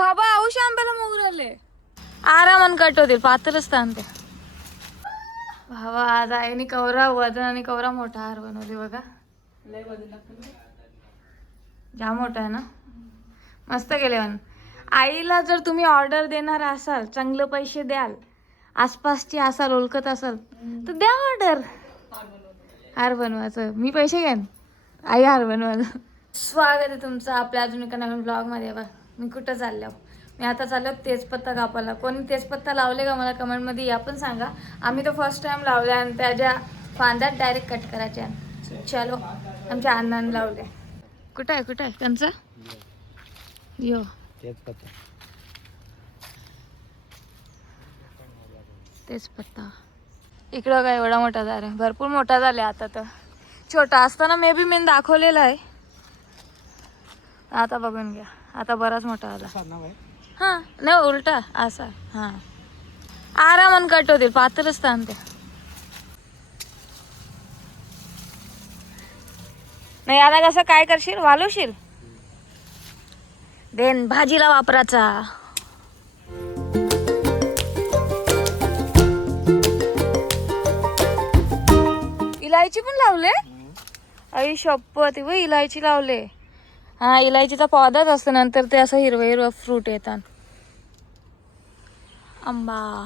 बाबा औष आंब्याला मोहर आले आरामान कट होतील पातळच ताणते. भावा आज आईने कवरा वजन आणि कवरा मोठा हार बनवले बघा. लय वजन लागतं जाम मोठा आहे ना. मस्त केले पण. आईला जर तुम्ही ऑर्डर देणार असाल चांगले पैसे द्याल आसपासची असाल ओळखत असाल तर द्या ऑर्डर हार बनवायचं. मी पैसे घेईन आई हार बनवायचं. स्वागत आहे तुमचं आपल्या अजून एका नवीन ब्लॉगमध्ये. बघा मी कुठं चाललो. मी आता चाललो तेजपत्ता कापायला. कोणी तेजपत्ता लावले का मला कमेंटमध्ये या पण सांगा. आम्ही तर फर्स्ट टाइम लावले आणि त्याच्या फांद्यात डायरेक्ट कट करायच्या. चलो आमच्या अण्णाने लावले. कुठं आहे त्यांचं यो तेजपत्ता. इकडं काय एवढा मोठा झाला भरपूर मोठा झाला. आता तर छोटा असताना मे बी मी दाखवलेला आहे. आता बघून घ्या आता बराच मोठा आला. हा नाही उलटा असा. हा आरामान कट होतील पातळच ताणते. नाही आता कसं काय करशील वालवशील देन भाजीला वापरायचा. इलायची पण लावले. आई शपथ व इलायची लावले. हा इलायचीचा पौधाच असतो नंतर ते असं हिरवं हिरवं फ्रूट येतात. आंबा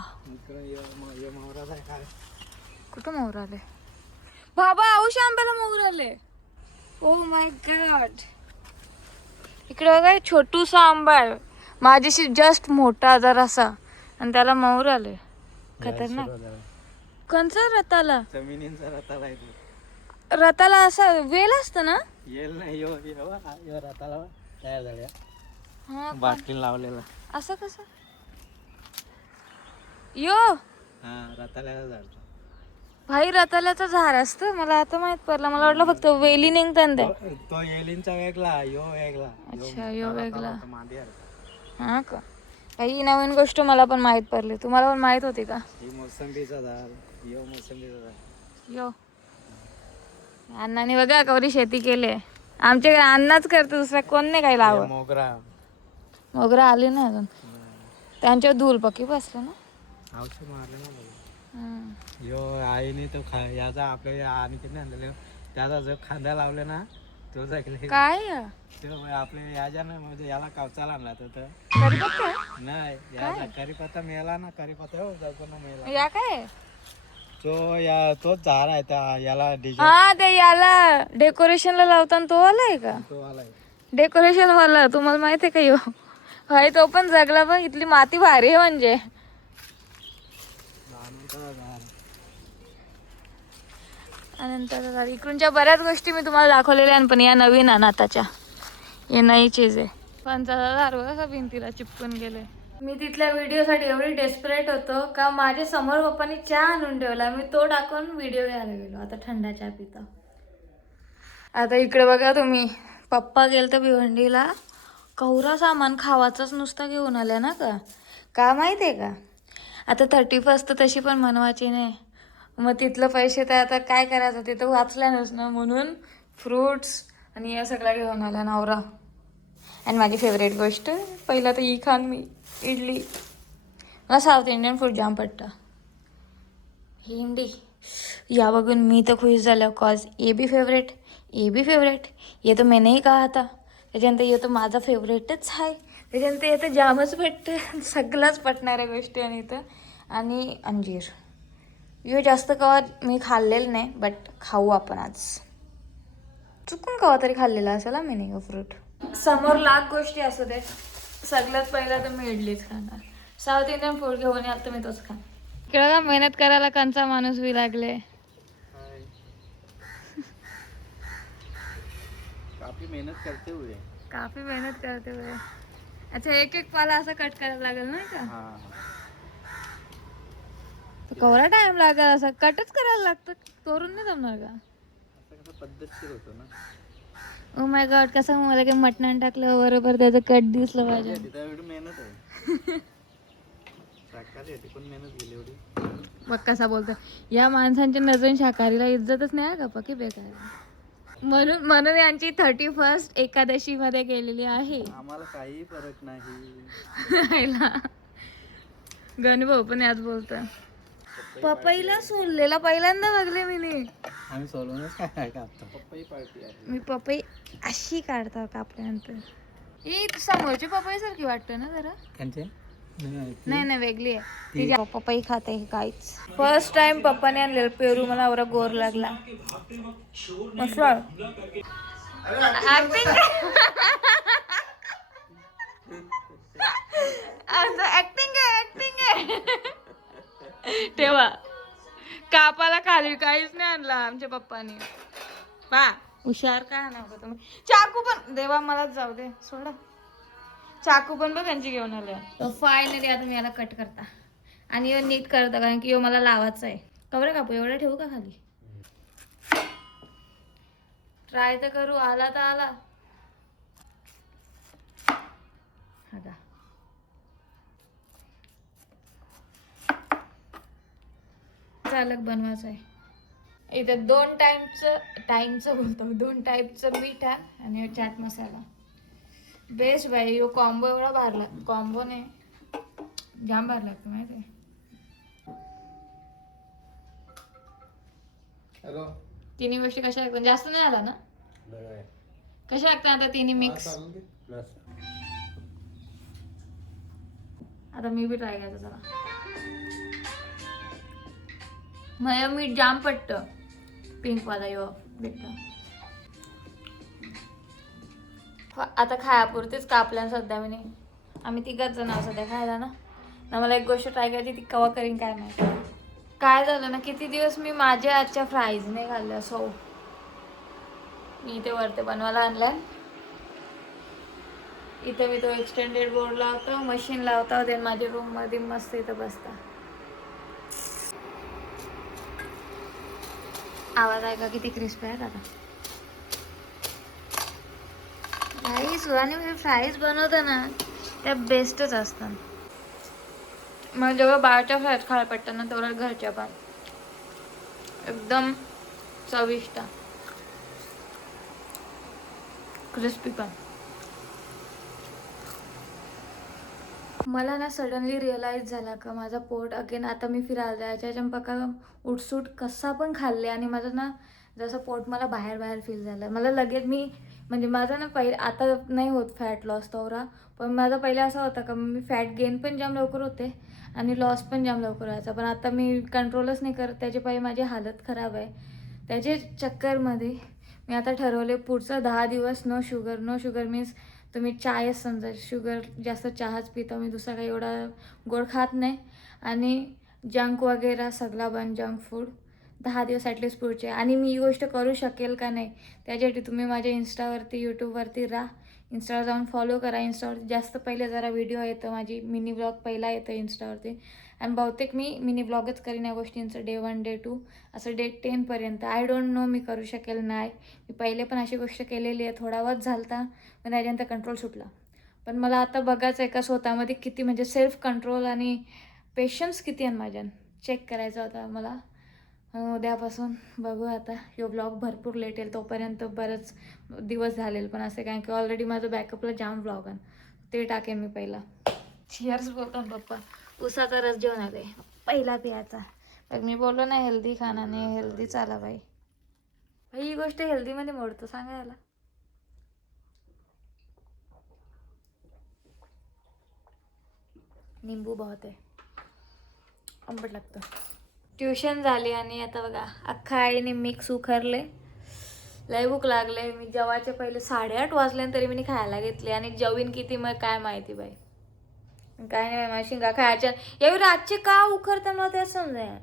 कुठं मोहर आले बाबा औष आंब्याला मोहर आले. Oh my God. इकडे बघा छोटूसा आंबा आहे माझ्याशी जस्ट मोठा जरासा आणि त्याला मोहर आले. खतरनाक. कोणचा रताला जमिनींचा रताला आहे. रताला असा वेल असतं ना. येल नाही यो रताला तयार झाल्या. हा बाटली लावलेला असं कसं यो रताल्याला झाड. भाई रताल्याचं झाड असतं मला आता माहित पडलं. मला वाटलं फक्त वेली निघतात ते. तो येलींचा वेगळा यो वेगळा. अच्छा यो वेगळा. मांदी आहे. हा का काही नवीन गोष्ट मला पण माहित पडली. तुम्हाला पण माहित होती का. ही मोसंबीचा झाड यो मोसंबीचा झाड. यो अण्णाने बघा कवरी शेती केली. आमच्याकडे अण्णाच करतो दुसरा कोण नाही काही लावत. मोगरा आली ना अजून. त्यांच्यावर धूल पक्की बसलं ना. औषध मारले ना यो आईने तो याचा आपल्या आणि किती आणलेले त्याचा जो खांदा लावले ना तो जागले काय आपल्या याच्या म्हणजे याला कवचाला आणला तर नाही याचा करीपत्ता मिळाला ना. करीपत्ता हो जातो ना मिळाला या काय तो या तोच झाड आहे त्या याला हा ते याला डेकोरेशनला लावताना तो आलाय का. तो आलाय डेकोरेशन वाला तुम्हाला माहिती आहे का यो. हाय तो पण जगला पण इथली माती भारी आहे म्हणजे. नंतर इकडूनच्या बऱ्याच गोष्टी मी तुम्हाला दाखवलेल्या पण या नवीन अनाथाच्या हे नई चीज आहे. 50,000 बघा भिंतीला चिपकून गेले. मी तिथल्या व्हिडिओसाठी एवढी डेस्परेट होतो का माझ्या समोर पप्पानी चहा आणून ठेवला. मी तो टाकून व्हिडिओ घ्यायला गेलो. आता थंडा चहा पिता. आता इकडे बघा तुम्ही पप्पा गेल तर भिवंडीला कवरा सामान खावाचाच नुसता घेऊन आल्या ना का माहिती आहे का. आता 31st तशी पण मनवायची नाही. मग तिथलं पैसे तर आता काय करायचं ते तर वाचल्यानच ना. म्हणून फ्रूट्स आणि या सगळ्या घेऊन आला नवरा. आणि माझी फेवरेट गोष्ट पहिला तर ही खान मी इडली. मला साऊथ इंडियन फूड जाम पडतं. हिंदी या बघून मी तर खुश झालं कॉज ये भी फेवरेट ये तो मैंने ही कहा था. त्याच्यानंतर ये तो माझा फेवरेटच आहे. त्याच्यानंतर येतं जामच भेटतं सगळंच पटणाऱ्या गोष्टी. आणि इथं आणि अंजीर यो जास्त कवा मी खाल्लेलं नाही बट खाऊ आपण आज. चुकून कवा तरी खाल्लेला असेल मी नाही फ्रूट. समोर लाख गोष्टी असू दे सगळ्यात पहिला तर मी इडलीच खाणार. साऊथ इंडियन फूड घेऊन याल तर मी तोच खा. केवढा मेहनत करायला कंचा माणूस बी लागले. काफी मेहनत करते हुए. अच्छा एक एक पाला असं कट करायला लागेल नाही का. कवरा टाइम लागेल असं कटच करायला लागतं. करून नाही जमणार का पद्धतशीर होतो ना. ओ माय गॉड कसं मला काही मटण टाकलं बरोबर त्याचं कट दिसलं पाहिजे. एवढी मेहनत आहे. पण मेहनत गेली एवढी. मग कसा बोलतो या माणसांच्या नजरेने शाकाहारीला इज्जतच नाही का पक्की बेकार. म्हणून म्हणून यांची 31st एकादशी मध्ये गेलेली आहे. आम्हाला काही फरक नाही. गणभाऊ पण याच बोलतोय. पपईला सोललेला पहिल्यांदा बघले मी. आम्ही सोलूनच काय कापतो. पपई पार्टी आहे. मी पपई अशी काढतो कापल्यानंतर. ही समोरची पपई सारखी वाटते ना जरा. त्यांचे नाही वेगळी आहे. ती पपई खाते काहीच. फर्स्ट टाइम पप्पाने आणलेलं पेरू, मला एवढा गोर लागला. मस्त ऍक्टिंग आहे. तेव्हा कापाला खाली काहीच नाही आणला आमच्या पप्पाने. पा हुशार काय नव्हतं तुम्ही. चाकू पण देवा मलाच जाऊ दे सोडा. चाकू पण बघ यांची घेऊन आले. फायनली आता मी याला कट करता आणि यो नीट करता, कारण की यो मला लावायचा आहे. कवर कापू एवढा ठेवू का खाली. ट्राय तर करू. आला तर आला. हा चालक बनवायचं आहे. इथं 2 टाइमचं बोलतो 2 टाईपचं मीठ आहे आणि चाट मसाला. बेस्ट बाई. यो कॉम्बो एवढा भरला. कॉम्बो नाही जाम भार लागतो माहिती आहे. तिन्ही गोष्टी कशा लागतात. जास्त नाही आला ना. कशा लागतात आता तिन्ही मिक्स. आता मी बी ट्राय करायचं. चला मला मीठ जाम पट्ट पिंक वाला यो भेटतं. आता खायापुरतीच कापल्या सध्या मी. आम्ही 3घच जण आहोत सध्या खायला ना. मला एक गोष्ट ट्राय करायची, ती कवा करीन काय माहिती. काय झालं ना, किती दिवस मी माझ्या आजच्या फ्राईज नाही खाल्ल्या. सो मी इथे वरती बनवायला आणलाय. इथे मी तो एक्सटेंडेड बोर्ड लावतो, मशीन लावता देन माझ्या रूम मध्ये मस्त इथं बसता. आवाज आहे का किती क्रिस्पी आहे आता. फ्राईज बनवता ना त्या बेस्टच असतात. मग जेव्हा बाहेरच्या फ्राईज खायला पडतात ना तेवढ्या घरच्या पण एकदम चविष्ट क्रिस्पी पण. मला ना सडनली रिअलाइज झाला का माझा पोट अगेन. आता मी फिरायला जायच्या पक्का उठसूट कसा पण खाल्ले आणि माझं ना जसं पोट मला बाहेर फील झालं. मला लगेच मी म्हणजे माझा ना पहिले, आता नाही होत फॅट लॉस तवरा, पण माझा पहिले असा होता का मी फॅट गेन पण जाम लवकर होते आणि लॉस पण जाम लवकर व्हायचा. पण आता मी कंट्रोलच नाही करत. त्याच्या पायी माझी हालत खराब आहे. त्याच्या चक्करमध्ये मी आता ठरवले पुढचं 10 दिवस नो शुगर मीन्स तुम्ही चायच समजा. शुगर जास्त चहाच पितो मी. दुसरा काही एवढा गोड खात नाही. आणि जंक वगैरे सगळा बंद. जंक फूड 10 दिवस ॲटलिस्ट पुढचे. आणि मी ही गोष्ट करू शकेल का नाही त्याच्यासाठी तुम्ही माझ्या इंस्टावरती यूट्यूबवरती राहा. इंस्टावर जाऊन फॉलो करा. इंस्टावरती जास्त पहिले जरा व्हिडिओ येतं. माझी मिनी ब्लॉग पहिला येतं इंस्टावरती. आणि बहुतेक मी मिनी ब्लॉगच करीन या गोष्टींचं. Day 1 Day 2 असं Day 10 पर्यंत. आय डोंट नो मी करू शकेल नाही. मी पहिले पण अशी गोष्ट केलेली आहे. थोडा वच झालता पण त्याच्यानंतर कंट्रोल सुटला. पण मला आता बघायचं आहे का स्वतःमध्ये किती म्हणजे सेल्फ कंट्रोल आणि पेशन्स किती आहे माझ्यान चेक करायचा होता मला. उद्यापासून बघू. आता यो ब्लॉग भरपूर लेट येईल. तोपर्यंत बरंच दिवस झालेल. पण असे काय की ऑलरेडी माझं बॅकअपला जाम ब्लॉग आहे ते टाकेन मी पहिला. चिअर्स बोलतात पप्पा. उसाचा रस जेवण आले पहिला पियाचा. पण मी बोललो ना हेल्दी खाना नाही हेल्दी चाला बाई. ही गोष्ट हेल्दीमध्ये मोडतो सांगायला. निंबू बहुत आहे. आंबट लागतं. ट्युशन झाली आणि आता बघा अख्खा आईने मिक्स उखरले. लय भूक लागले. मी जेवायच्या पहिले 8:30 वाजले तरी मी खायला घेतली. आणि जेवीन किती मग काय माहिती बाई. काय नाही माझ्या शिंगा खायच्या. यावेळी रातचे का उखरता मला तेच समजाय.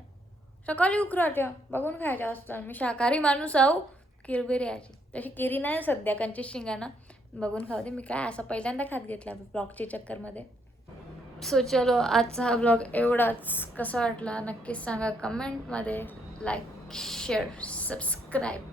सकाळी उखरात्या बघून खायच्या असतात. मी शाकाहारी माणूस आहो. किरबिरी याची तशी किरी नाही सध्या कंची शिंगाना बघून खाऊ दे. मी काय असं पहिल्यांदा खात घेतला ब्लॉगच्या चक्करमध्ये. सो चलो आजचा हा ब्लॉग एवढाच. कसा वाटला नक्कीच सांगा कमेंटमध्ये. Like share subscribe